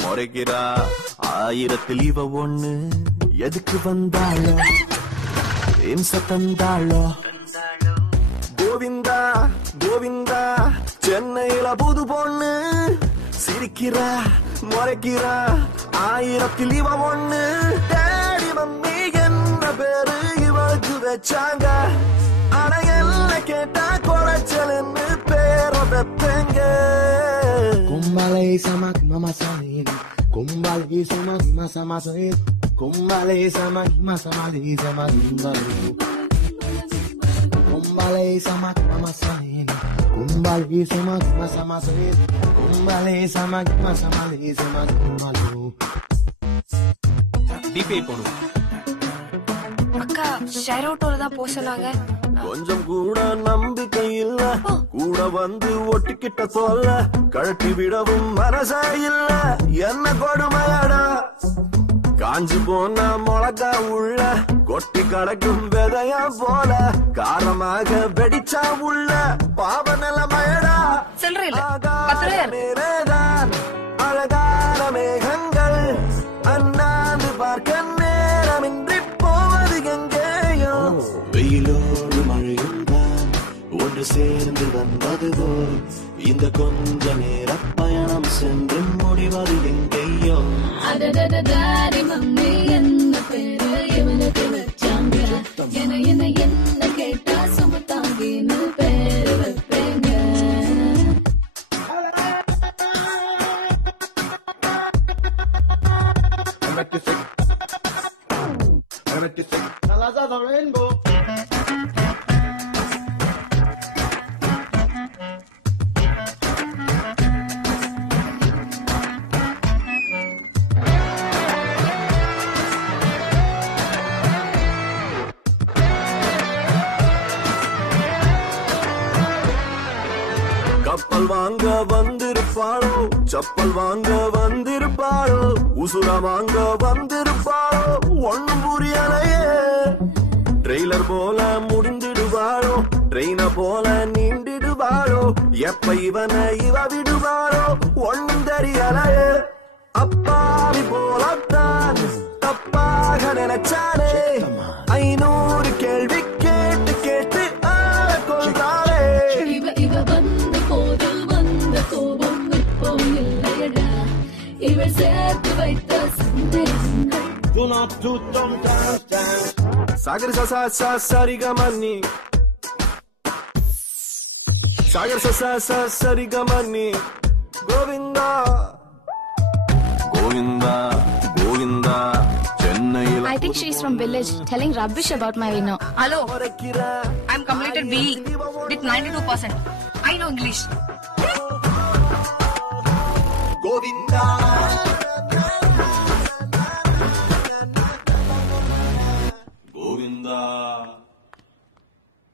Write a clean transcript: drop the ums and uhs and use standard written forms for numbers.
முறைக்கிறா ஆயிரத்தில் இவ ஒண்ணு எதுக்கு வந்தாளோ இம்ச தந்தாளோ கோவிந்தா கோவிந்தா சென்னையில புது பொண்ணு சிரிக்கிறா முறைக்கிறா ஆயிரத்தில் இவ ஒண்ணு டேடி மம்மி என்ன பேரு இவளுக்கு வச்சாங்க ஆனா என்ன கேட்டா குறைச்சல்னு பேர வைப்பேங்க கும்பலை சமக் மமசனேன் கும்பலை சமக் மசமசேன் கும்பலை சமக் மசமலி சமகும்பலை கும்பலை சமக் மமசனேன் கும்பலை சமக் மசமசேன் கும்பலை சமக் மசமலி சமகும்பலை டிபே போணும் அக்கா ஷேர் ஆட்டோல தான் போக சொன்னாங்க. கொஞ்சம் கூட நம்பிக்கை இல்ல கூட வந்து ஒட்டிக்கிட்ட சொல்ல கழட்டி விடவும் மனசா இல்ல என்ன கொடுமையாடா காஞ்சி போன முளகா உள்ள கொட்டி கடக்கும் விதையா போல காரமாக வெடிச்சா உள்ள பாவ நிலைமையடா நேரேதான் அழகான மேகங்கள் அண்ணாந்து பார்க்க நேரமின்றி போவது எங்கேயோ வெயிலோடு மழையும் தான் ஒன்று சேர்ந்து வந்தது போல் இந்த கொஞ்ச நேர பயணம் சென்று முடிவது எங்கேயோ மம்மி என்ன பேரு இவனுக்கு வச்சாங்க என்ன கேட்டா சுமத்தாங்கின்னு பேரு வைப்பேங்க Colors of the rainbow. கப்பல் வாங்க வந்திருப்பாளோ செப்பல் வாங்க வந்திருப்பாளோ உசுர வாங்க வந்திருப்பாளோ ஒண்ணும் புரியலையே ட்ரெய்லர் போல முடிந்திடுவாளோ ட்ரெயின போல நீண்டிடுவாளோ எப்ப இவனை இவ விடுவாளோ ஒண்ணும் தெரியலையே அப்பாவி போலத்தான் தப்பாக நினைச்சாலே 500 கேள்வி கேட்டு கேட்டு கொள்றாளே இவ வந்த போது வந்த கோபம் இப்போ இல்லையடா இவள் சேர்த்து வைத்த சந்தேகங்கள் Do not do dumb dance. Sagar சசா சரிகமன்னி Sagar சசா சரிகமன்னி Govinda Govinda Govinda சென்னையில் I think she is from village telling rubbish about my winner. Hello, I'm completed BE with 92%. I know English. Govinda